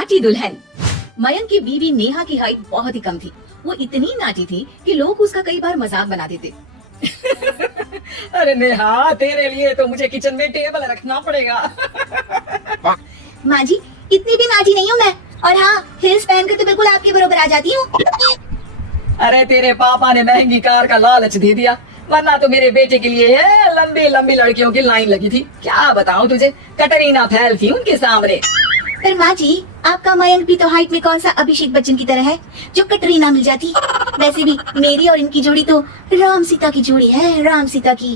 नाटी दुल्हन। मयंक की बीवी नेहा की हाइट बहुत ही कम थी। वो इतनी नाटी थी कि लोग उसका कई बार मजाक बनाते थे। अरे नेहा, तेरे लिए तो मुझे किचन में टेबल रखना पड़ेगा। माँ जी, इतनी भी नाटी नहीं हूँ मैं, और हाँ, हिल्स पहनकर तो बिल्कुल आपके बराबर आ जाती हूँ। अरे तेरे पापा ने महंगी कार का लालच दे दिया, वरना तो मेरे बेटे के लिए है लंबी लंबी लड़कियों की लाइन लगी थी। क्या बताऊं तुझे, कटरीना फैल थी उनके सामने। पर माँ जी, आपका मयंक भी तो हाइट में कौन सा अभिषेक बच्चन की तरह है जो कटरीना मिल जाती। वैसे भी मेरी और इनकी जोड़ी तो राम सीता की जोड़ी है, राम सीता की।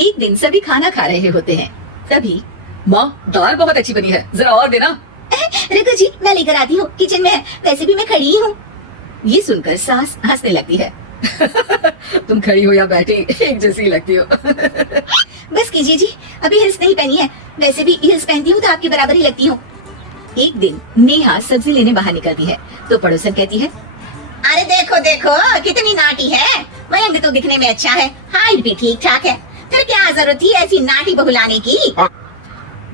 एक दिन सभी खाना खा रहे होते हैं, तभी माँ, दाल बहुत अच्छी बनी है, जरा और देना। रुको जी, मैं लेकर आती हूँ, किचन में है, वैसे भी मैं खड़ी ही हूँ। ये सुनकर सास हंसने लगती है। तुम खड़ी हो या बैठी, एक जैसी लगती हो। बस कीजिए जी, अभी हिल्स नहीं पहनी है, वैसे भी हिल्स पहनती हूँ तो आपके बराबर ही लगती हूँ। एक दिन नेहा सब्जी लेने बाहर निकलती है तो पड़ोसन कहती है, अरे देखो देखो कितनी नाटी है, मयंक तो दिखने में अच्छा है, हाइट भी ठीक ठाक है, फिर क्या जरूरत थी ऐसी नाटी बहू लाने की।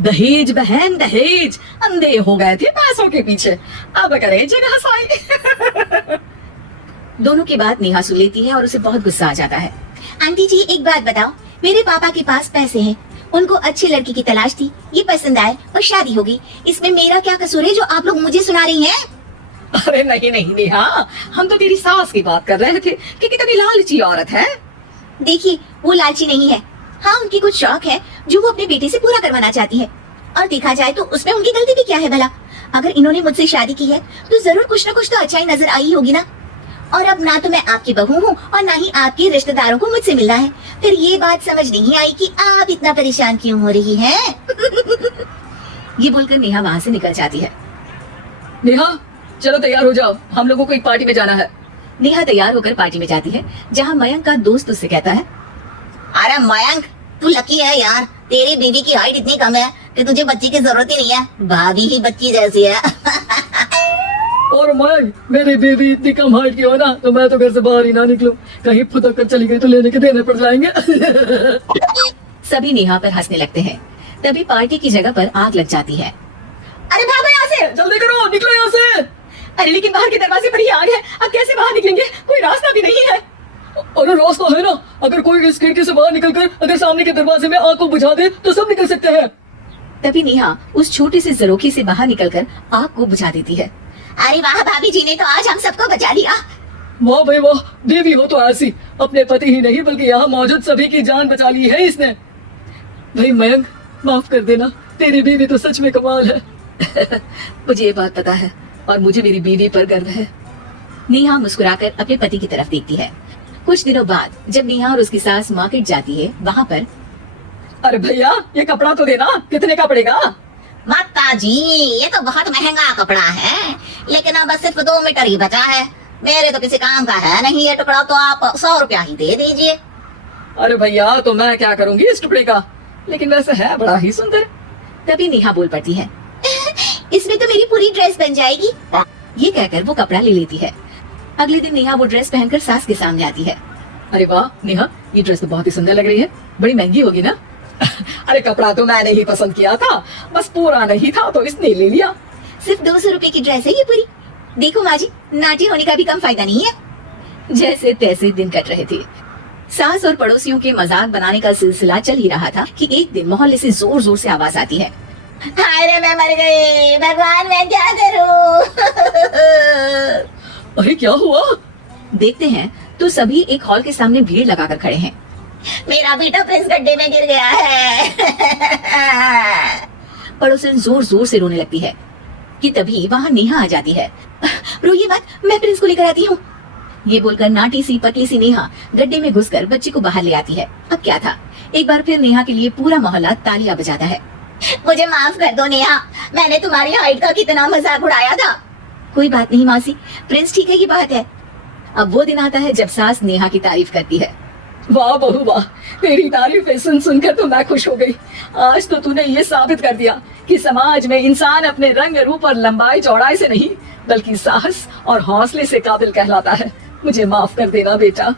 दहेज बहन दहेज, अंधे हो गए थे पैसों के पीछे, अब करे जगह साई। दोनों की बात नेहा सुन लेती है और उसे बहुत गुस्सा आ जाता है। आंटी जी, एक बात बताओ, मेरे पापा के पास पैसे हैं, उनको अच्छी लड़की की तलाश थी, ये पसंद आए और शादी हो गई, इसमें मेरा क्या कसूर है जो आप लोग मुझे सुना रही हैं? अरे नहीं नहीं नेहा, हम तो तेरी सास की बात कर रहे थे कि कितनी लालची औरत है। देखिए, वो लालची नहीं है, हाँ उनकी कुछ शौक है जो वो अपने बेटे से पूरा करवाना चाहती है, और देखा जाए तो उसमें उनकी गलती भी क्या है भला। अगर इन्होंने मुझसे शादी की है तो जरूर कुछ न कुछ तो अच्छाई नजर आई होगी ना। और अब ना तो मैं आपकी बहू हूँ और ना ही आपके रिश्तेदारों को मुझसे मिलना है, फिर ये बात समझ नहीं आई कि आप इतना परेशान क्यों हो रही हैं। ये बोलकर नेहा वहाँ से निकल जाती है। नेहा, चलो तैयार हो जाओ, हम लोगों को एक पार्टी में जाना है। नेहा तैयार होकर पार्टी में जाती है, जहाँ मयंक का दोस्त उससे कहता है, अरे मयंक, तू लकी है यार, तेरी बीवी की हाइट इतनी कम है कि तुझे बच्ची की जरूरत ही नहीं है, भाभी ही बच्ची जैसी है। और मैं, मेरी बेबी इतनी कम हाइट की हो ना तो मैं तो घर से बाहर ही ना निकलूं, कहीं फुदक कर चली गई तो लेने के देने पड़ जाएंगे। सभी नेहा पर हंसने लगते हैं। तभी पार्टी की जगह पर आग लग जाती है। अरे भागो यहाँ से, जल्दी करो, निकलो यहाँ से। अरे लेकिन बाहर के दरवाजे पर ही आग है, अब कैसे बाहर निकलेंगे, कोई रास्ता भी नहीं है। अरे रास्ता है ना, अगर कोई इस खिड़की से बाहर निकलकर अगर सामने के दरवाजे में आग को बुझा दे तो सब निकल सकते हैं। तभी नेहा उस छोटे से जरोखे से बाहर निकलकर आग को बुझा देती है। अरे वाह, भाभी जी ने तो आज हम सबको बचा लिया। वाह भाई वाह, देवी हो तो ऐसी, अपने पति ही नहीं बल्कि यहाँ मौजूद सभी की जान बचा ली है इसने। भाई मयंक, माफ कर देना, तेरी बीवी तो सच में कमाल है। मुझे ये बात पता है और मुझे मेरी बीवी पर गर्व है। नेहा मुस्कुराकर अपने पति की तरफ देखती है। कुछ दिनों बाद जब नेहा और उसकी सास मार्केट जाती है, वहाँ पर, अरे भैया, ये कपड़ा तो देना, कितने का पड़ेगा? माता जी, ये तो बहुत महंगा कपड़ा है, लेकिन अब बस सिर्फ 2 मीटर ही बचा है, मेरे तो किसी काम का है नहीं ये टुकड़ा, तो आप 100 रुपया ही दे दीजिए। अरे भैया, तो मैं क्या करूंगी इस टुकड़े का, लेकिन वैसे है बड़ा ही सुंदर। तभी नेहा बोल पड़ती है, इसमें तो मेरी पूरी ड्रेस बन जाएगी। ये कहकर वो कपड़ा ले लेती है। अगले दिन नेहा वो ड्रेस पहनकर सास के सामने आती है। अरे वाह नेहा, ये ड्रेस तो बहुत ही सुंदर लग रही है, बड़ी महंगी होगी ना? अरे कपड़ा तो मैंने ही पसंद किया था, बस पूरा नहीं था तो इसने ले लिया। सिर्फ 200 रुपए की ड्रेस है ये पूरी। देखो माँ जी, नाटी होने का भी कम फायदा नहीं है। जैसे तैसे दिन कट रहे थे। सास और पड़ोसियों के मजाक बनाने का सिलसिला चल ही रहा था कि एक दिन मोहल्ले से जोर जोर से आवाज आती है, अरे मैं मर गई, भगवान मैं क्या करूं। अरे क्या हुआ? देखते हैं तो सभी एक हॉल के सामने भीड़ लगाकर खड़े हैं। मेरा बेटा प्रिंस गड्ढे में गिर गया है। पड़ोसन जोर जोर से रोने लगती है कि तभी वहाँ नेहा आ जाती है। रोइए मत, मैं प्रिंस को लेकर आती हूँ। ये बोलकर नाटी सी पतली सी नेहा गड्ढे में घुसकर बच्चे को बाहर ले आती है। अब क्या था, एक बार फिर नेहा के लिए पूरा मोहल्ला तालियां बजाता है। मुझे माफ कर दो नेहा, मैंने तुम्हारी हाइट का कितना मजाक उड़ाया था। कोई बात नहीं मासी, प्रिंस ठीक है, ये बात है। अब वो दिन आता है जब सास नेहा की तारीफ करती है। वाह बहू वाह, तेरी तारीफें सुन सुनकर तो मैं खुश हो गई। आज तो तूने ये साबित कर दिया कि समाज में इंसान अपने रंग रूप और लंबाई चौड़ाई से नहीं बल्कि साहस और हौसले से काबिल कहलाता है। मुझे माफ कर देना बेटा।